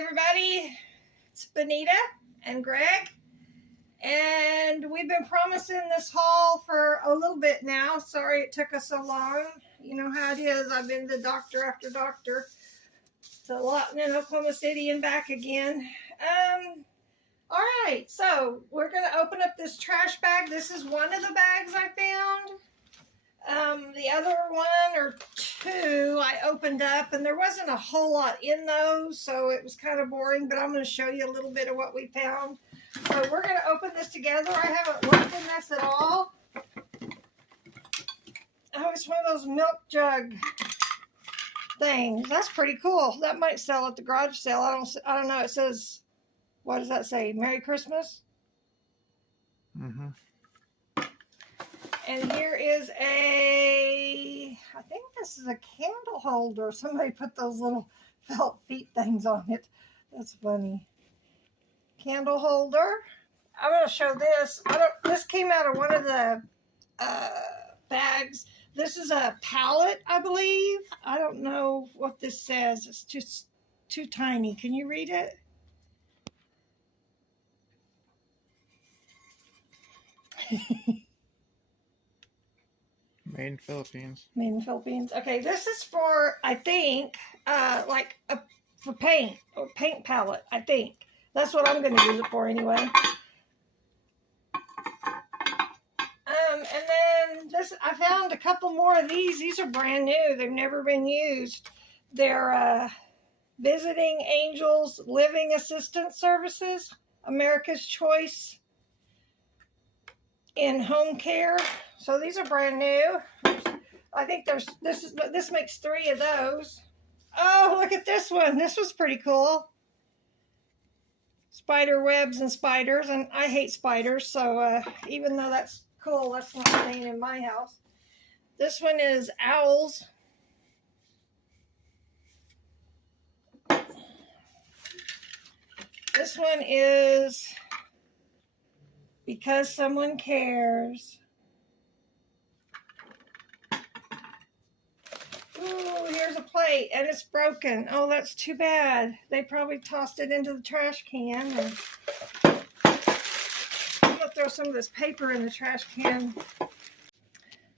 everybody, it's Benita and Greg, and we've been promising this haul for a little bit now. Sorry it took us so long. You know how it is. I've been to doctor after doctor. It's a lot in Oklahoma City and back again. All right, so we're going to open up this trash bag. This is one of the bags I found. The other one or two I opened up, and there wasn't a whole lot in those, so it was kind of boring, but I'm going to show you a little bit of what we found. So we're going to open this together. I haven't looked in this at all. Oh, it's one of those milk jug things. That's pretty cool. That might sell at the garage sale. I don't know. It says, what does that say? Merry Christmas? Mm-hmm. And here is I think this is a candle holder. Somebody put those little felt feet things on it. That's funny. Candle holder. I'm going to show this. This came out of one of the bags. This is a palette, I believe. I don't know what this says. It's just too tiny. Can you read it? Made in Philippines. Made in Philippines. Okay, this is for, I think, for paint, or paint palette, I think. That's what I'm going to use it for anyway. And then this, I found a couple more of these. These are brand new. They've never been used. They're Visiting Angels Living Assistance Services, America's Choice in Home Care. So these are brand new. I think this makes 3 of those. Oh, look at this one. This was pretty cool. Spider webs and spiders, and I hate spiders, so even though that's cool, that's not staying in my house. This one is owls. This one is Because Someone Cares. Ooh, here's a plate, and it's broken. Oh, that's too bad. They probably tossed it into the trash can. I'm going to throw some of this paper in the trash can.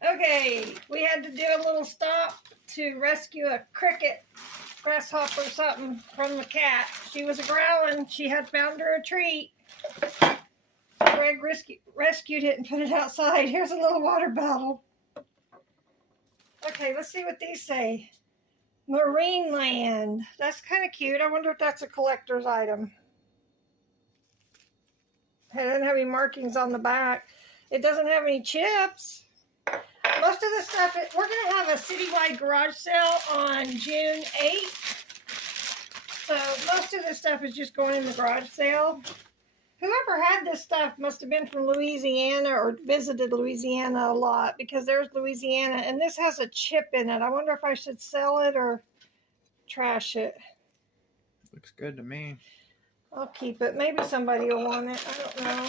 Okay, we had to do a little stop to rescue a cricket, grasshopper, something from the cat. She was growling. She had found her a treat. Greg rescued it and put it outside. Here's a little water bottle. Okay, let's see what these say. Marine Land. That's kind of cute. I wonder if that's a collector's item. It doesn't have any markings on the back. It doesn't have any chips. Most of the stuff, we're going to have a citywide garage sale on June 8th. So most of this stuff is just going in the garage sale. Whoever had this stuff must have been from Louisiana or visited Louisiana a lot, because there's Louisiana, and this has a chip in it. I wonder if I should sell it or trash it. Looks good to me. I'll keep it. Maybe somebody will want it. I don't know.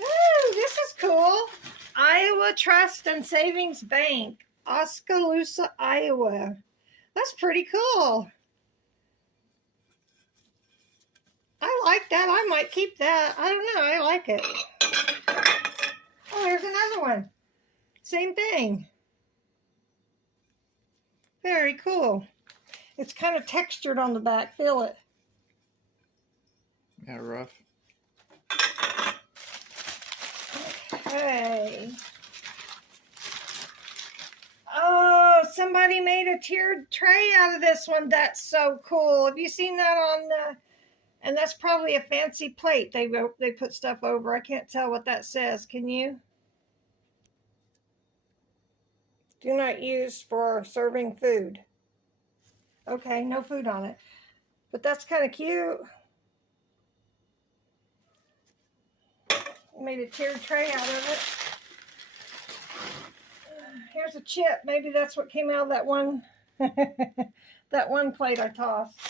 Ooh, this is cool. Iowa Trust and Savings Bank, Oskaloosa, Iowa. That's pretty cool. I like that. I might keep that. I don't know. I like it. Oh, here's another one. Same thing. Very cool. It's kind of textured on the back. Feel it. Yeah, rough. Okay. Oh, somebody made a tiered tray out of this one. That's so cool. Have you seen that on the... And that's probably a fancy plate they put stuff over. I can't tell what that says. Can you? Do not use for serving food. Okay, no food on it. But that's kind of cute. Made a tiered tray out of it. Here's a chip. Maybe that's what came out of that one that one plate I tossed.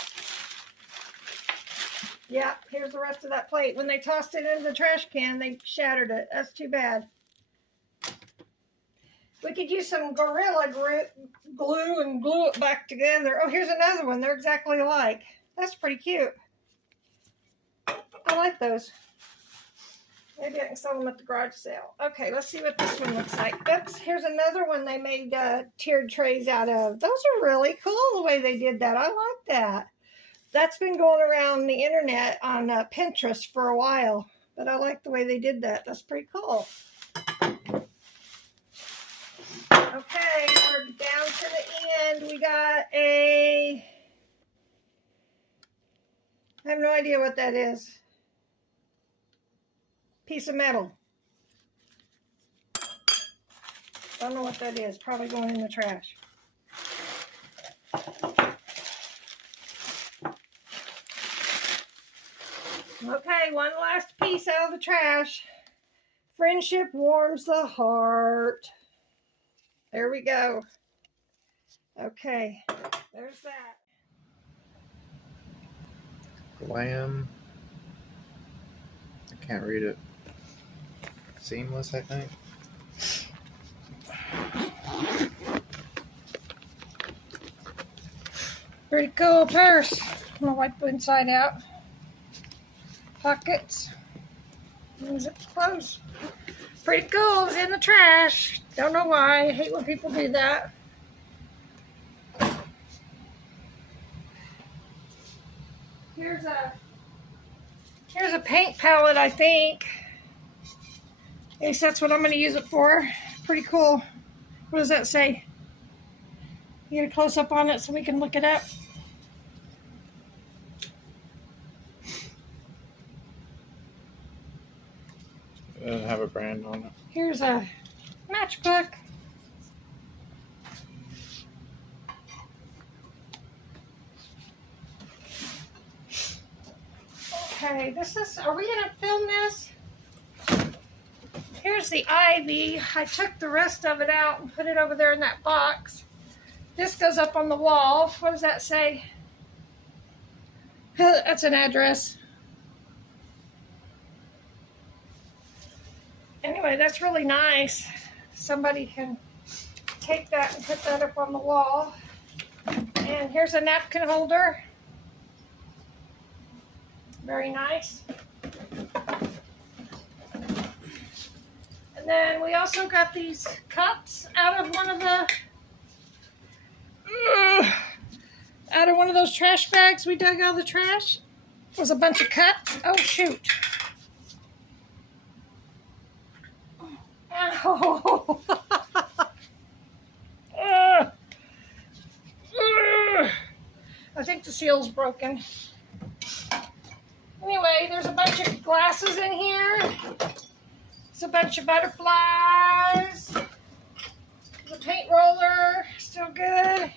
Yeah, here's the rest of that plate. When they tossed it into the trash can, they shattered it. That's too bad. We could use some Gorilla Glue and glue it back together. Oh, here's another one. They're exactly alike. That's pretty cute. I like those. Maybe I can sell them at the garage sale. Okay, let's see what this one looks like. Oops, here's another one they made tiered trays out of. Those are really cool the way they did that. I like that. That's been going around the internet on Pinterest for a while. But I like the way they did that. That's pretty cool. Okay, we're down to the end. We got a... I have no idea what that is. Piece of metal. Don't know what that is. Probably going in the trash. Okay, one last piece out of the trash. Friendship warms the heart. There we go. Okay, there's that. Glam. I can't read it. Seamless, I think. Pretty cool purse. I'm gonna wipe the inside out. Pockets. Zip close. Pretty cool. It's in the trash. Don't know why. I hate when people do that. Here's a paint palette, I think. At least that's what I'm going to use it for. Pretty cool. What does that say? You get a close up on it so we can look it up. It doesn't have a brand on it. Here's a matchbook. Okay, are we going to film this? Here's the ivy. I took the rest of it out and put it over there in that box. This goes up on the wall. What does that say? That's an address. Anyway, that's really nice. Somebody can take that and put that up on the wall. And here's a napkin holder. Very nice. And then we also got these cups out of one of those trash bags we dug out of the trash. It was a bunch of cups. Oh, shoot. Oh. I think the seal's broken. Anyway, there's a bunch of glasses in here. There's a bunch of butterflies. The paint roller, still good.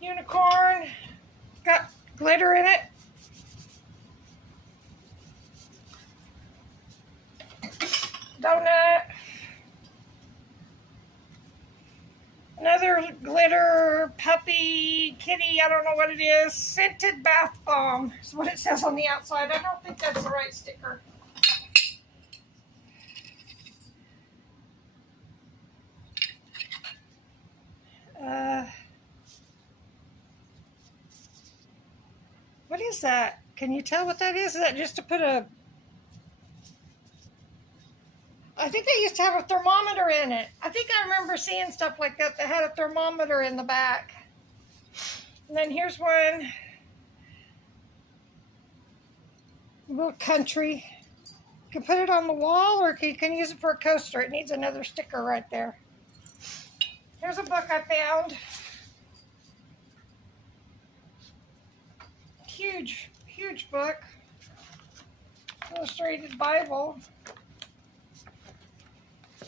Unicorn, got glitter in it. Donut. Another glitter puppy kitty, I don't know what it is. Scented bath bomb is what it says on the outside. I don't think that's the right sticker. What is that? Can you tell what that is? Is that just to put a... I think they used to have a thermometer in it. I think I remember seeing stuff like that that had a thermometer in the back. And then here's one. A little country. You can put it on the wall or you can use it for a coaster. It needs another sticker right there. Here's a book I found. Huge, huge book. Illustrated Bible.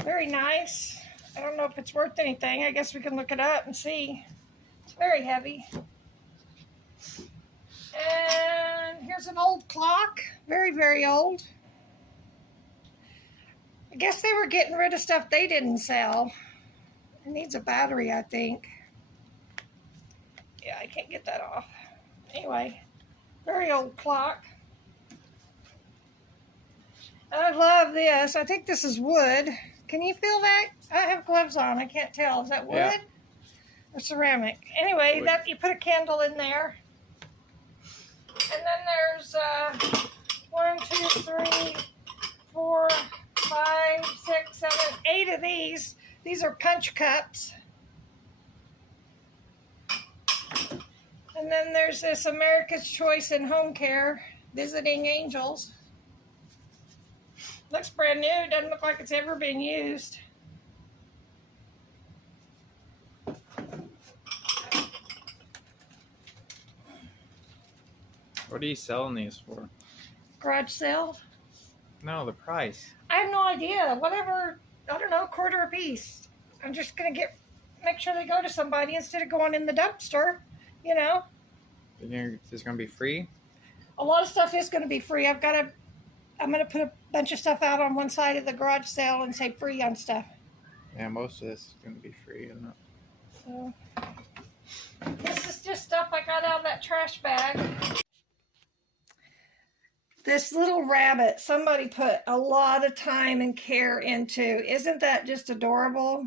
Very nice. I don't know if it's worth anything. I guess we can look it up and see. It's very heavy. And here's an old clock. Very, very old. I guess they were getting rid of stuff they didn't sell. It needs a battery, I think. Yeah, I can't get that off. Anyway, very old clock. I love this. I think this is wood. Can you feel that? I have gloves on. I can't tell. Is that wood? Yeah. or ceramic. Anyway, that you put a candle in there. And then there's 1, 2, 3, 4, 5, 6, 7, 8 of these. These are punch cups. And then there's this America's Choice in Home Care, Visiting Angels. Looks brand new. Doesn't look like it's ever been used. What are you selling these for? Garage sale. No, the price. I have no idea. Whatever, I don't know, quarter a piece. I'm just going to make sure they go to somebody instead of going in the dumpster, you know. It's going to be free? A lot of stuff is going to be free. I'm going to put a bunch of stuff out on one side of the garage sale and say free on stuff. Yeah, most of this is going to be free, isn't it? So, this is just stuff I got out of that trash bag. This little rabbit, somebody put a lot of time and care into. Isn't that just adorable?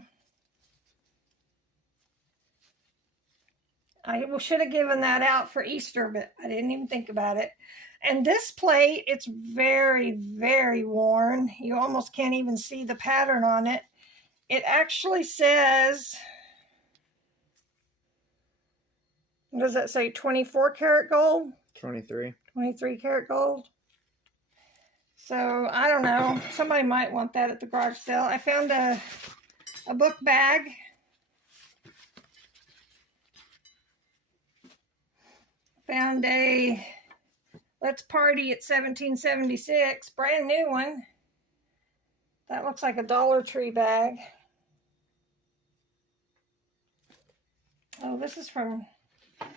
I should have given that out for Easter, but I didn't even think about it. And this plate, it's very, very worn. You almost can't even see the pattern on it. It actually says, what does that say, 24 karat gold? 23. 23 karat gold. So, I don't know. Somebody might want that at the garage sale. I found a book bag. Found a Let's Party at 1776. Brand new one. That looks like a Dollar Tree bag. Oh, this is from...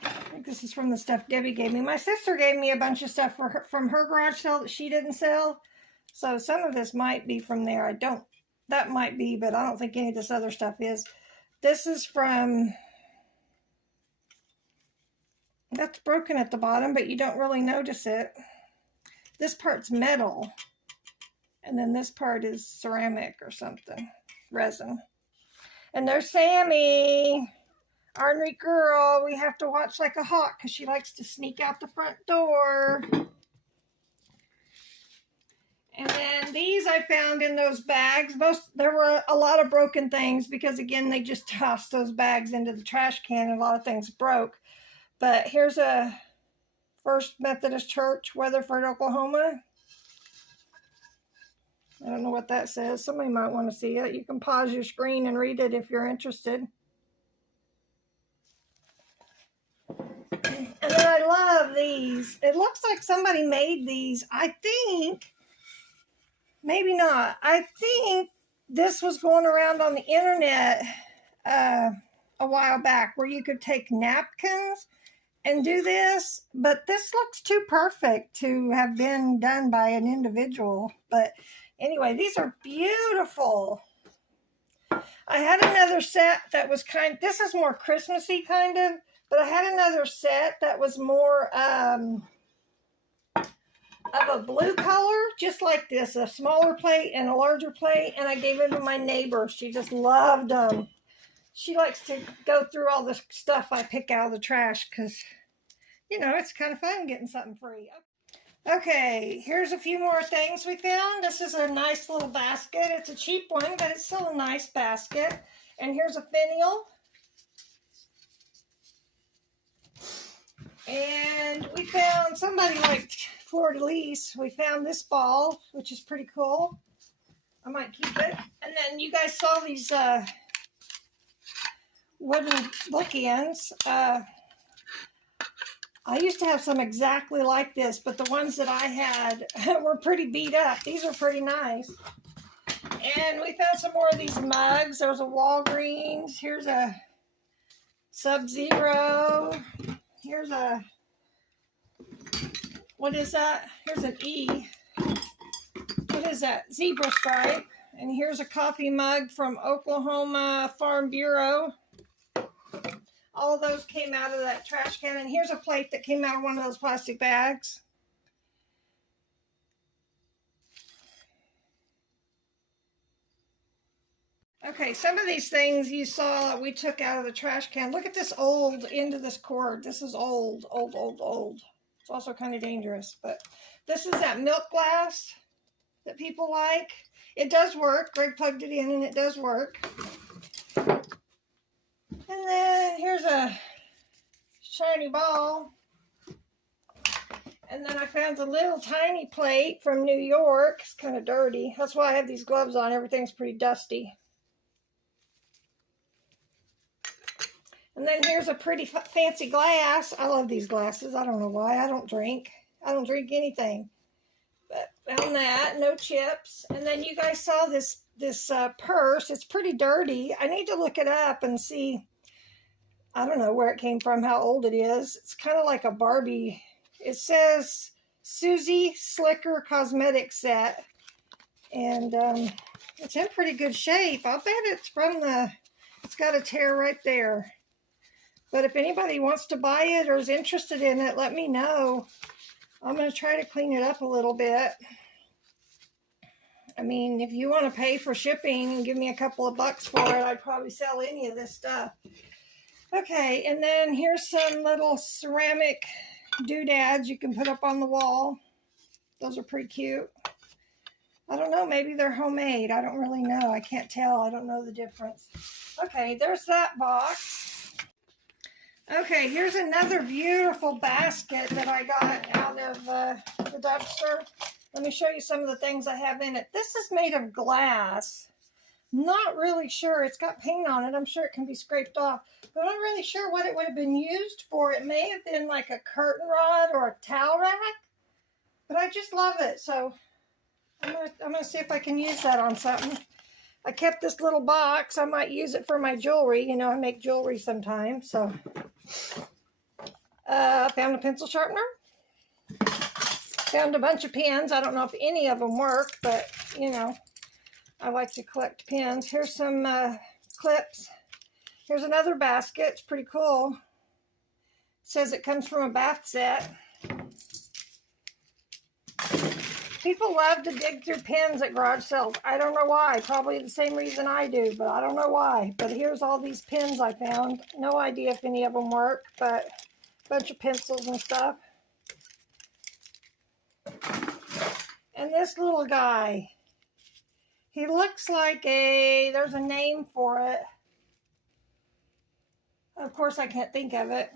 I think this is from the stuff Debbie gave me. My sister gave me a bunch of stuff from her garage sale that she didn't sell. So some of this might be from there. That might be, but I don't think any of this other stuff is. This is from, that's broken at the bottom, but you don't really notice it. This part's metal. And then this part is ceramic or something, resin. And there's Sammy. Ornery girl, we have to watch like a hawk because she likes to sneak out the front door. And then these I found in those bags. There were a lot of broken things because, again, they just tossed those bags into the trash can and a lot of things broke. But here's a First Methodist Church, Weatherford, Oklahoma. I don't know what that says. Somebody might want to see it. You can pause your screen and read it if you're interested. And then I love these. It looks like somebody made these. I think, maybe not. I think this was going around on the internet a while back where you could take napkins and do this. But this looks too perfect to have been done by an individual. But anyway, these are beautiful. I had another set that was this is more Christmassy kind of. But I had another set that was more of a blue color, just like this, a smaller plate and a larger plate, and I gave them to my neighbor. She just loved them. She likes to go through all the stuff I pick out of the trash because, you know, it's kind of fun getting something free. Okay, here's a few more things we found. This is a nice little basket. It's a cheap one, but it's still a nice basket. And here's a finial. And we found, somebody liked fleur-de-lis. We found this ball, which is pretty cool. I might keep it. And then you guys saw these wooden bookends. I used to have some exactly like this, but the ones that I had were pretty beat up. These are pretty nice. And we found some more of these mugs. There was a Walgreens. Here's a Sub-Zero. Here's a, what is that? Here's an E. What is that? Zebra stripe. And here's a coffee mug from Oklahoma Farm Bureau. All of those came out of that trash can. And here's a plate that came out of one of those plastic bags. Okay, some of these things you saw that we took out of the trash can. Look at this old end of this cord. This is old, old, old, old. It's also kind of dangerous, but this is that milk glass that people like. It does work. Greg plugged it in and it does work. And then here's a shiny ball. And then I found a little tiny plate from New York. It's kind of dirty. That's why I have these gloves on. Everything's pretty dusty. And then here's a pretty fancy glass. I love these glasses. I don't know why. I don't drink. I don't drink anything. But found that. No chips. And then you guys saw this purse. It's pretty dirty. I need to look it up and see. I don't know where it came from, how old it is. It's kind of like a Barbie. It says Susie Slicker Cosmetic Set. And it's in pretty good shape. I'll bet it's from it's got a tear right there. But if anybody wants to buy it or is interested in it, let me know. I'm going to try to clean it up a little bit. I mean, if you want to pay for shipping and give me a couple of bucks for it, I'd probably sell any of this stuff. Okay, and then here's some little ceramic doodads you can put up on the wall. Those are pretty cute. I don't know, maybe they're homemade. I don't really know. I can't tell. I don't know the difference. Okay, there's that box. Okay, here's another beautiful basket that I got out of the dumpster. Let me show you some of the things I have in it. This is made of glass. Not really sure. It's got paint on it. I'm sure it can be scraped off. But I'm not really sure what it would have been used for. It may have been like a curtain rod or a towel rack. But I just love it. So I'm gonna see if I can use that on something. I kept this little box. I might use it for my jewelry. You know, I make jewelry sometimes. So found a pencil sharpener. Found a bunch of pens. I don't know if any of them work, but you know, I like to collect pens. Here's some clips. Here's another basket. It's pretty cool. It says it comes from a bath set. People love to dig through pens at garage sales. I don't know why. Probably the same reason I do, but I don't know why. But here's all these pens I found. No idea if any of them work, but a bunch of pencils and stuff. And this little guy, he looks like there's a name for it. Of course, I can't think of it.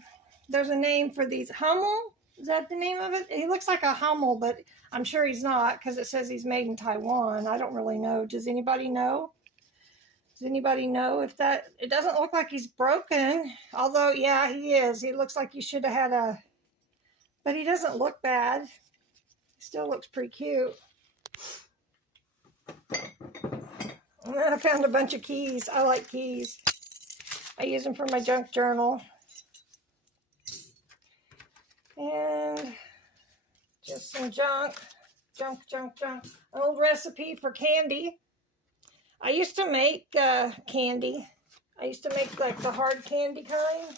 There's a name for these. Hummel? Is that the name of it? He looks like a Hummel, but I'm sure he's not because it says he's made in Taiwan. I don't really know. Does anybody know? Does anybody know if that... It doesn't look like he's broken. Although, yeah, he is. He looks like he should have had a... But he doesn't look bad. He still looks pretty cute. And then I found a bunch of keys. I like keys. I use them for my junk journal. And just some junk. An old recipe for candy. I used to make candy. I used to make like the hard candy kind.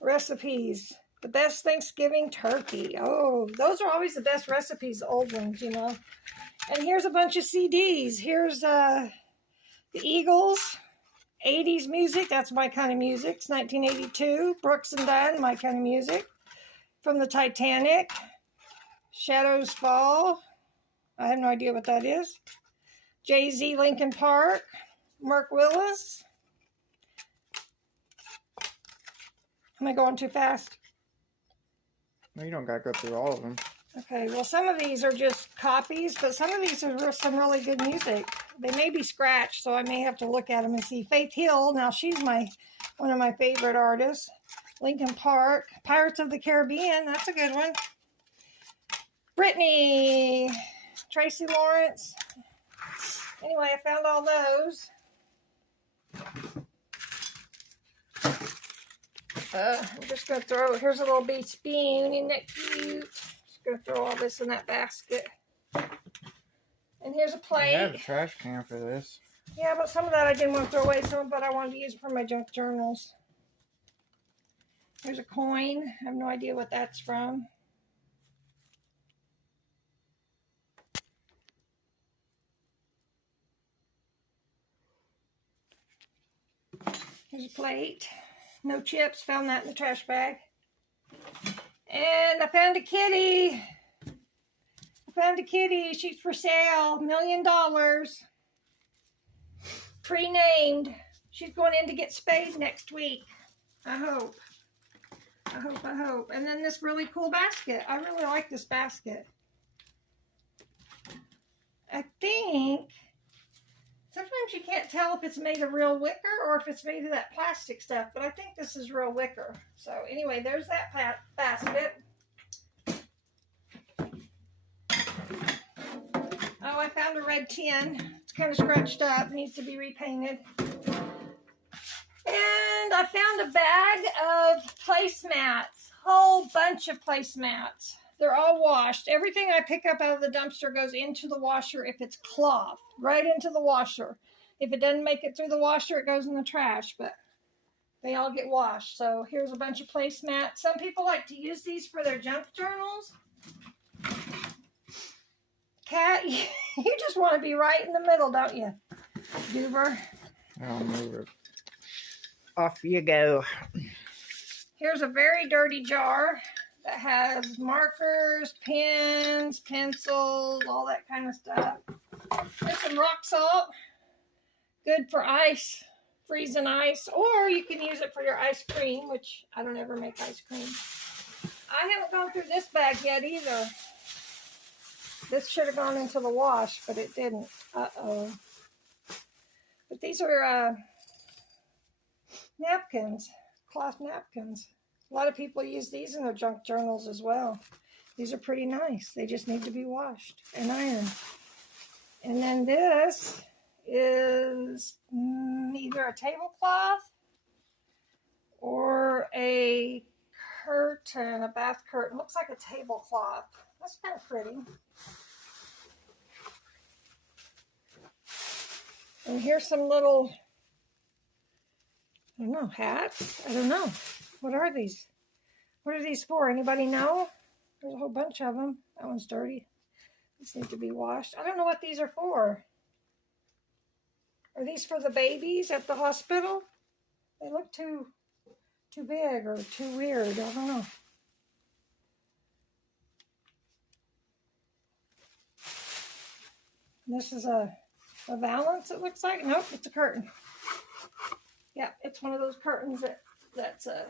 Recipes. The best Thanksgiving turkey. Oh, those are always the best recipes, the old ones, you know. And here's a bunch of CDs. Here's the Eagles, 80s music. That's my kind of music. It's 1982. Brooks and Dunn, my kind of music. From the Titanic. Shadows Fall. I have no idea what that is. Jay-Z, Linkin Park. Mark Willis. Am I going too fast? No, you don't gotta go through all of them. Okay, well, some of these are just copies, but some of these are some really good music. They may be scratched, so I may have to look at them and see. Faith Hill, now she's one of my favorite artists. Linkin Park, Pirates of the Caribbean, that's a good one. Britney, Tracy Lawrence. Anyway, I found all those. I'm just going to throw, here's a little bee spoon, isn't that cute? Just going to throw all this in that basket. And here's a plate. I have a trash can for this. Yeah, but some of that I didn't want to throw away, but I wanted to use it for my junk journals. Here's a coin. I have no idea what that's from. Here's a plate. No chips. Found that in the trash bag. And I found a kitty. She's for sale. $1 million. Pre-named. She's going in to get spayed next week. I hope. And then this really cool basket. I really like this basket. I think sometimes you can't tell if it's made of real wicker or if it's made of that plastic stuff, but I think this is real wicker. So anyway, there's that basket. Oh, I found a red tin. It's kind of scratched up, needs to be repainted. And I found a bag of placemats, whole bunch of placemats. They're all washed. Everything I pick up out of the dumpster goes into the washer if it's cloth, right into the washer. If it doesn't make it through the washer, it goes in the trash, but they all get washed. So here's a bunch of placemats. Some people like to use these for their junk journals. Cat, you just want to be right in the middle, don't you, Goober? I'll move it. Off you go. Here's a very dirty jar that has markers, pens, pencils, all that kind of stuff. There's some rock salt. Good for ice, freezing ice. Or you can use it for your ice cream, which I don't ever make ice cream. I haven't gone through this bag yet either. This should have gone into the wash, but it didn't. Uh-oh. But these are napkins, cloth napkins. A lot of people use these in their junk journals as well. These are pretty nice. They just need to be washed and ironed. And then this is either a tablecloth or a curtain, a bath curtain. Looks like a tablecloth. That's kind of pretty. And here's some little, I don't know, hats? I don't know. What are these? What are these for? Anybody know? There's a whole bunch of them. That one's dirty. These need to be washed. I don't know what these are for. Are these for the babies at the hospital? They look too big or too weird. I don't know. This is a valance, it looks like. Nope, it's a curtain. Yeah, it's one of those curtains that's a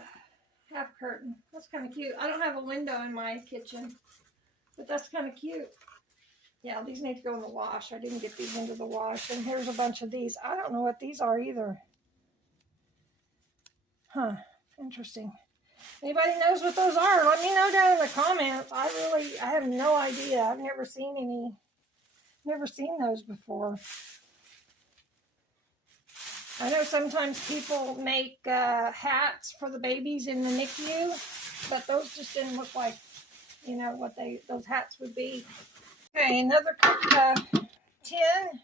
half curtain. That's kind of cute. I don't have a window in my kitchen, but that's kind of cute. Yeah, these need to go in the wash. I didn't get these into the wash. And here's a bunch of these. I don't know what these are either. Huh, interesting. Anybody knows what those are? Let me know down in the comments. I have no idea. I've never seen those before. I know sometimes people make hats for the babies in the NICU, but those just didn't look like, you know, what those hats would be. Okay, another tin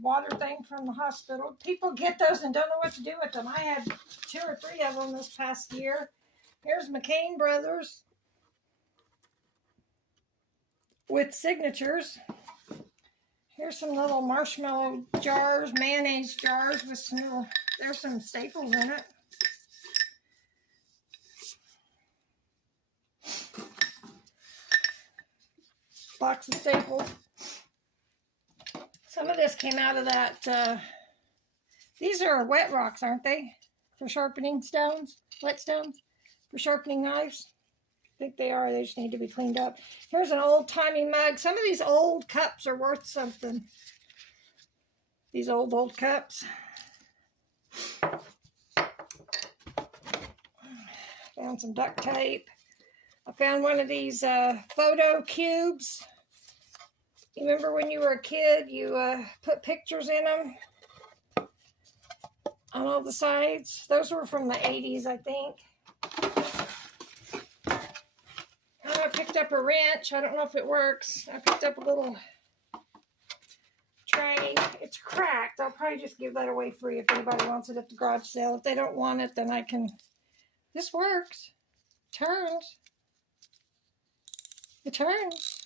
water thing from the hospital. People get those and don't know what to do with them. I had 2 or 3 of them this past year. Here's McCain Brothers with signatures. Here's some little marshmallow jars, mayonnaise jars with some little, there's some staples in it. Box of staples. Some of this came out of that, these are wet rocks, aren't they? For sharpening stones, wet stones, for sharpening knives. I think they are. They just need to be cleaned up. Here's an old-timey mug. Some of these old cups are worth something. These old cups. Found some duct tape. I found one of these photo cubes. You remember when you were a kid, you put pictures in them on all the sides? Those were from the 80s, I think. I picked up a wrench. I don't know if it works. I picked up a little tray. It's cracked. I'll probably just give that away free if anybody wants it at the garage sale. If they don't want it, then I can. This works. Turns. It turns.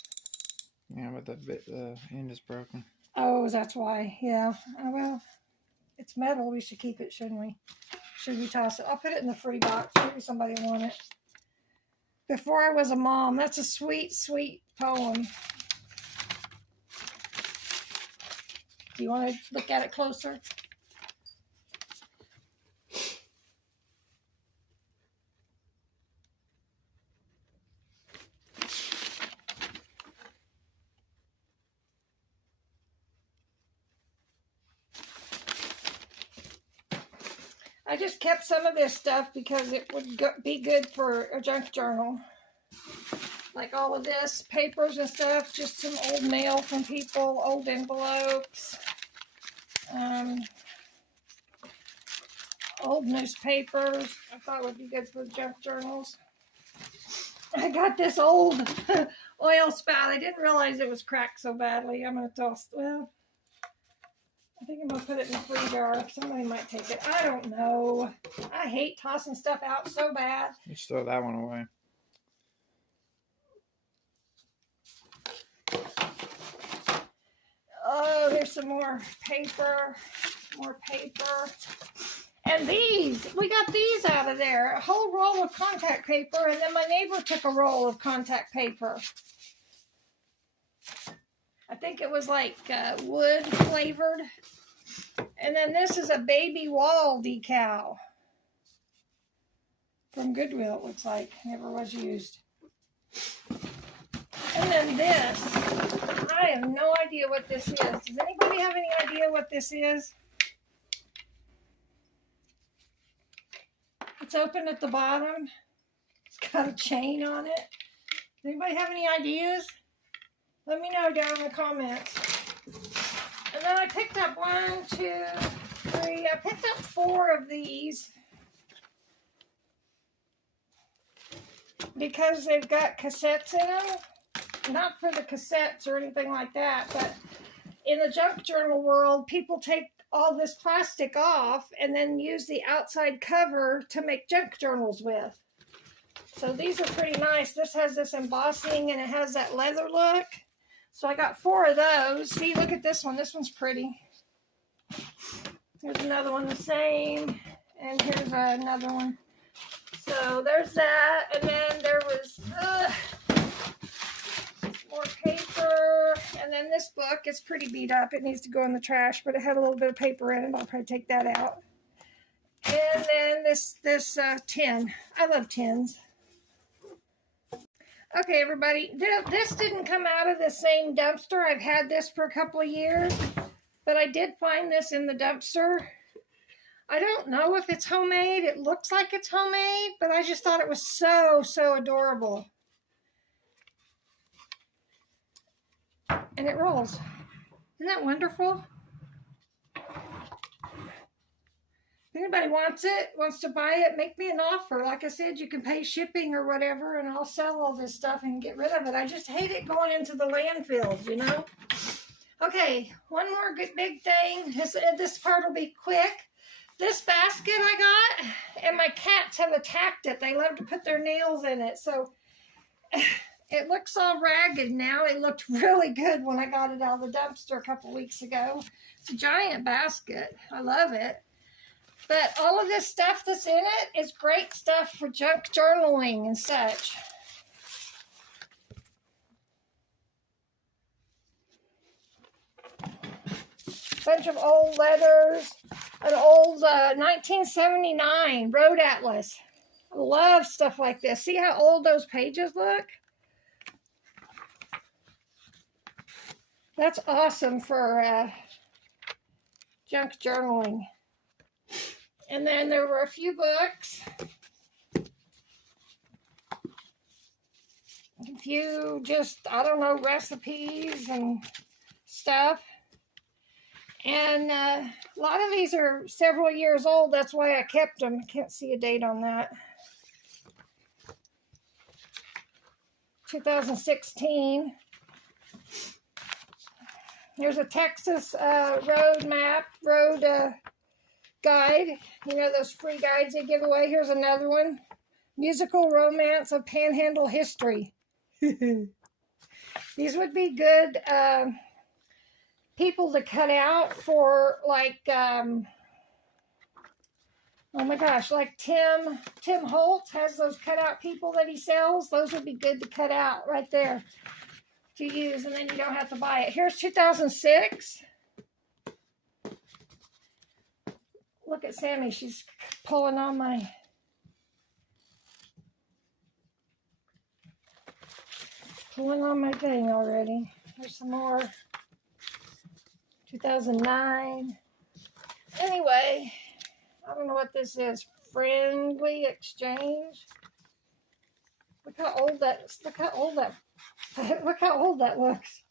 Yeah, but the end is broken. Oh, that's why. Yeah. Oh, well, It's metal. We should keep it, shouldn't we? Should we toss it? I'll put it in the free box. Maybe somebody will want it. Before I was a mom. That's a sweet, sweet poem. Do you want to look at it closer? I just kept some of this stuff because it would be good for a junk journal. Like all of this, papers and stuff, just some old mail from people, old envelopes, old newspapers. I thought would be good for junk journals. I got this old oil spout. I didn't realize it was cracked so badly. I'm going to toss, well, I think I'm going to put it in the free jar. Somebody might take it. I don't know. I hate tossing stuff out so bad. You should throw that one away. Oh, there's some more paper. More paper. And these, we got these out of there. A whole roll of contact paper. And then my neighbor took a roll of contact paper. I think it was like wood flavored. And then this is a baby wall decal. From Goodwill, it looks like. Never was used. And then this. I have no idea what this is. Does anybody have any idea what this is? It's open at the bottom. It's got a chain on it. Does anybody have any ideas? Let me know down in the comments. And then I picked up 1, 2, 3. I picked up 4 of these. Because they've got cassettes in them. Not for the cassettes or anything like that, but in the junk journal world, people take all this plastic off and then use the outside cover to make junk journals with. So these are pretty nice. This has this embossing and it has that leather look. So I got 4 of those. See, look at this one. This one's pretty. Here's another one the same. And here's another one. So there's that. And then there was more paper. And then this book is pretty beat up. It needs to go in the trash, but it had a little bit of paper in it. I'll probably take that out. And then this tin. I love tins. Okay, everybody. This didn't come out of the same dumpster. I've had this for a couple of years, but I did find this in the dumpster. I don't know if it's homemade. It looks like it's homemade, but I just thought it was so, so adorable. And it rolls. Isn't that wonderful? If anybody wants to buy it, make me an offer. Like I said, you can pay shipping or whatever, and I'll sell all this stuff and get rid of it. I just hate it going into the landfills, you know? Okay, one more good big thing. This part will be quick. This basket I got, and my cats have attacked it. They love to put their nails in it, so it looks all ragged now. It looked really good when I got it out of the dumpster a couple weeks ago. It's a giant basket. I love it. But all of this stuff that's in it is great stuff for junk journaling and such. Bunch of old letters. An old 1979 road atlas. I love stuff like this. See how old those pages look? That's awesome for junk journaling. And then there were a few books. A few just, I don't know, recipes and stuff. And a lot of these are several years old. That's why I kept them. I can't see a date on that. 2016. There's a Texas road map, guide. You know those free guides they give away? Here's another one. Musical Romance of Panhandle History. These would be good people to cut out for like Oh my gosh, like Tim Holt has those cutout people that he sells. Those would be good to cut out right there to use, and then you don't have to buy it. Here's 2006. Look at Sammy. She's pulling on my... thing already. There's some more. 2009. Anyway, I don't know what this is. Friendly exchange. Look how old that looks.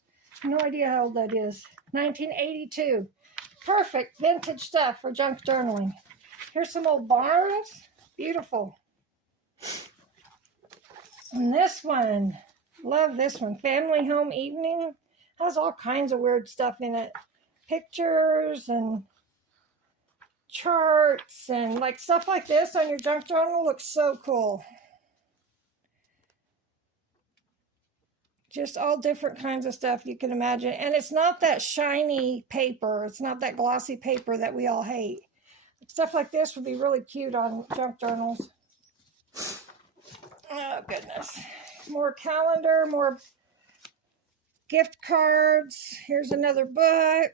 No idea how old that is. 1982. Perfect vintage stuff for junk journaling. Here's some old Barnes. Beautiful. And this one, love this one. Family Home Evening. Has all kinds of weird stuff in it. Pictures and charts and like stuff like this on your junk journal looks so cool. Just all different kinds of stuff you can imagine. And it's not that shiny paper. It's not that glossy paper that we all hate. Stuff like this would be really cute on junk journals. Oh, goodness. More calendar, more gift cards. Here's another book.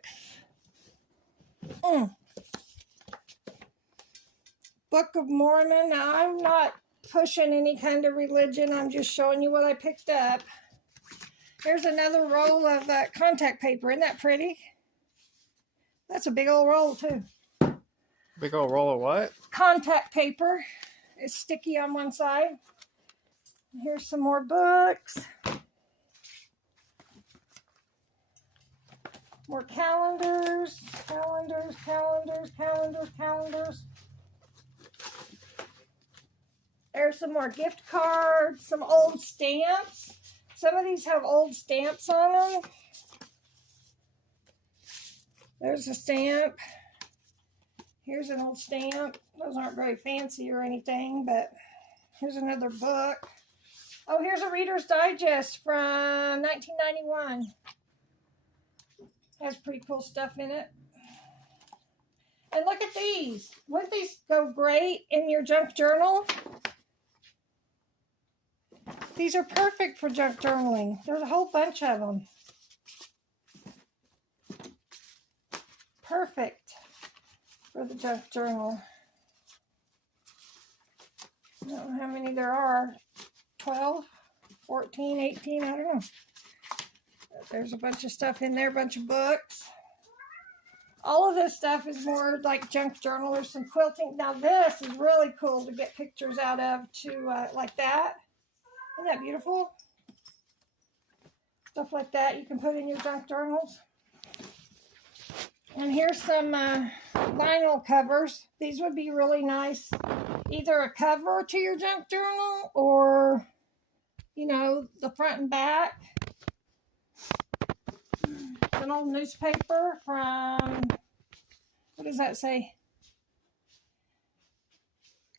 Book of Mormon. Now, I'm not pushing any kind of religion. I'm just showing you what I picked up. Here's another roll of contact paper. Isn't that pretty? That's a big old roll, too. Big old roll of what? Contact paper. It's sticky on one side. Here's some more books. More calendars. Calendars. There's some more gift cards. Some old stamps. Some of these have old stamps on them. There's a stamp. Here's an old stamp. Those aren't very fancy or anything, but here's another book. Oh, here's a Reader's Digest from 1991. Has pretty cool stuff in it. And look at these. Wouldn't these go great in your junk journal? These are perfect for junk journaling. There's a whole bunch of them. Perfect for the junk journal. I don't know how many there are. 12, 14, 18, I don't know. There's a bunch of stuff in there, a bunch of books. All of this stuff is more like junk journal or some quilting. Now this is really cool to get pictures out of too, like that. Isn't that beautiful? Stuff like that you can put in your junk journals. And here's some vinyl covers. These would be really nice. Either a cover to your junk journal or, you know, the front and back. An old newspaper from, what does that say?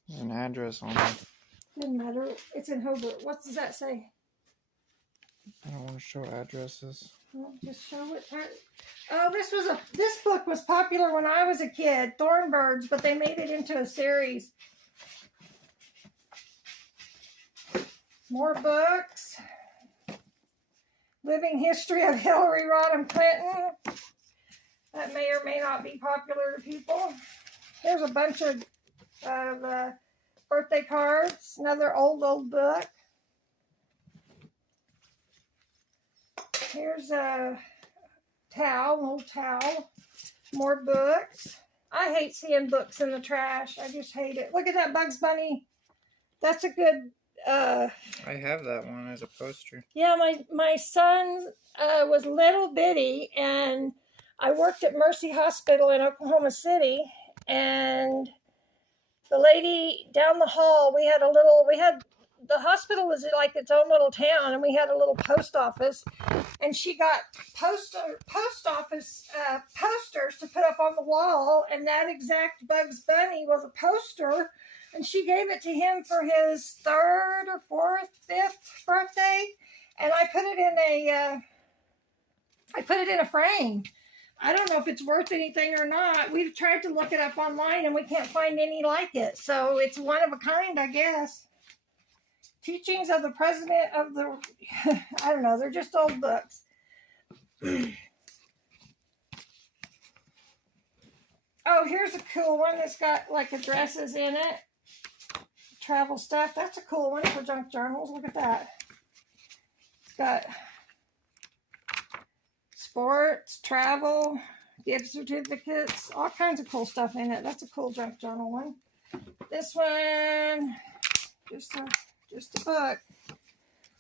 There's an address on it. Doesn't matter. It's in Hobart. What does that say? I don't want to show addresses. Well, just show it. Oh, this book was popular when I was a kid, Thornbirds, but they made it into a series. More books. Living History of Hillary Rodham Clinton. That may or may not be popular to people. There's a bunch of birthday cards. Another old book. Here's a towel, an old towel. More books. I hate seeing books in the trash. I just hate it. Look at that Bugs Bunny. That's a good... I have that one as a poster. Yeah, my son was little bitty, and I worked at Mercy Hospital in Oklahoma City, and the lady down the hall, the hospital was like its own little town, and we had a little post office, and she got post office posters to put up on the wall, and that exact Bugs Bunny was a poster, and she gave it to him for his 3rd or 4th, 5th birthday, and I put it in a frame. I don't know if it's worth anything or not. We've tried to look it up online and we can't find any like it. So it's one of a kind, I guess. Teachings of the President of the, I don't know, they're just old books. Oh, here's a cool one that's got like addresses in it. Travel stuff. That's a cool one for junk journals. Look at that. It's got sports, travel, gift certificates, all kinds of cool stuff in it. That's a cool junk journal one. This one, just a book.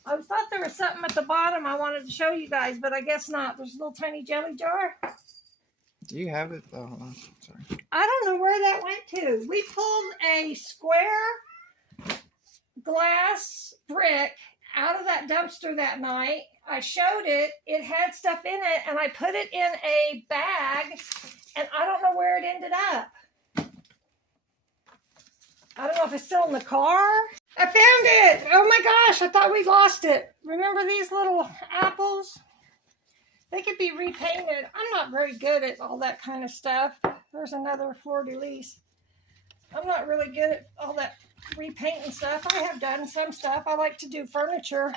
I thought there was something at the bottom I wanted to show you guys, but I guess not. There's a little tiny jelly jar. Do you have it? Oh, hold on. Sorry. I don't know where that went to. We pulled a square glass brick out of that dumpster that night. I showed it. It had stuff in it, and I put it in a bag, and I don't know where it ended up. I don't know if it's still in the car. I found it. Oh my gosh, I thought we lost it. Remember these little apples? They could be repainted. I'm not very good at all that kind of stuff. There's another fleur-de-lis. I'm not really good at all that repainting stuff. I have done some stuff. I like to do furniture.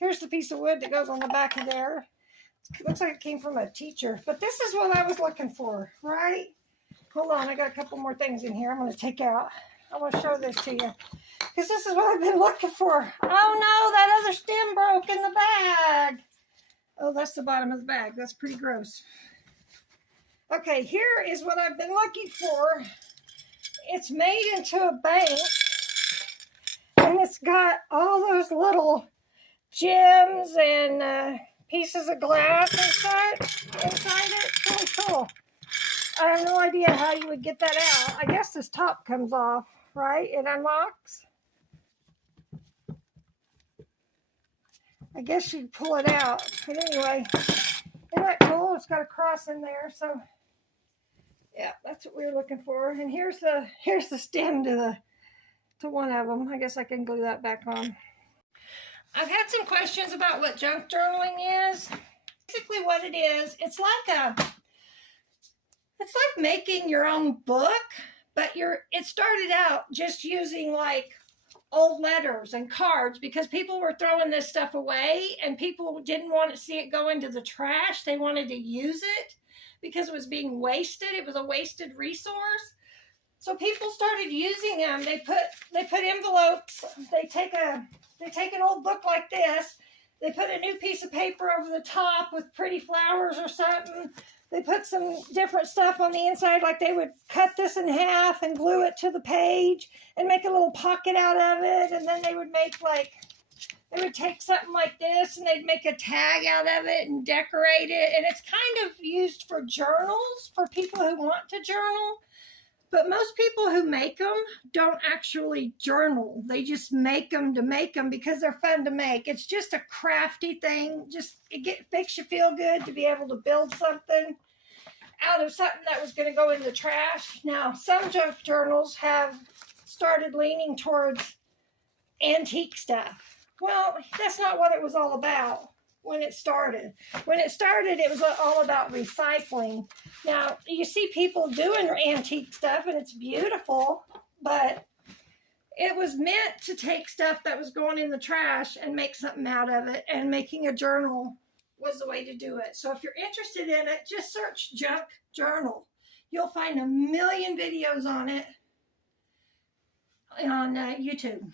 Here's the piece of wood that goes on the back of there. It looks like it came from a teacher. But this is what I was looking for, right? Hold on, I got a couple more things in here I'm going to take out. I want to show this to you. Because this is what I've been looking for. Oh no, that other stem broke in the bag. Oh, that's the bottom of the bag. That's pretty gross. Okay, here is what I've been looking for. It's made into a bank. And it's got all those little gems and pieces of glass inside it. It's really cool. I have no idea how you would get that out. I guess this top comes off, right? It unlocks. I guess you'd pull it out. But anyway, isn't that cool? It's got a cross in there. So, yeah, that's what we were looking for. And here's the stem to one of them. I guess I can glue that back on. I've had some questions about what junk journaling is. Basically what it is, it's like making your own book, but it started out just using like old letters and cards because people were throwing this stuff away and people didn't want to see it go into the trash. They wanted to use it because it was being wasted. It was a wasted resource. So people started using them. They put envelopes. They take an old book like this. They put a new piece of paper over the top with pretty flowers or something. They put some different stuff on the inside, like they would cut this in half and glue it to the page and make a little pocket out of it. And then they would take something like this and they'd make a tag out of it and decorate it. And it's kind of used for journals, for people who want to journal. But most people who make them don't actually journal. They just make them to make them because they're fun to make. It's just a crafty thing. It makes you feel good to be able to build something out of something that was going to go in the trash. Now, some junk journals have started leaning towards antique stuff. Well, that's not what it was all about when it started. When it started, it was all about recycling. Now, you see people doing antique stuff, and it's beautiful, but it was meant to take stuff that was going in the trash and make something out of it, and making a journal was the way to do it. So if you're interested in it, just search junk journal. You'll find a million videos on it on YouTube.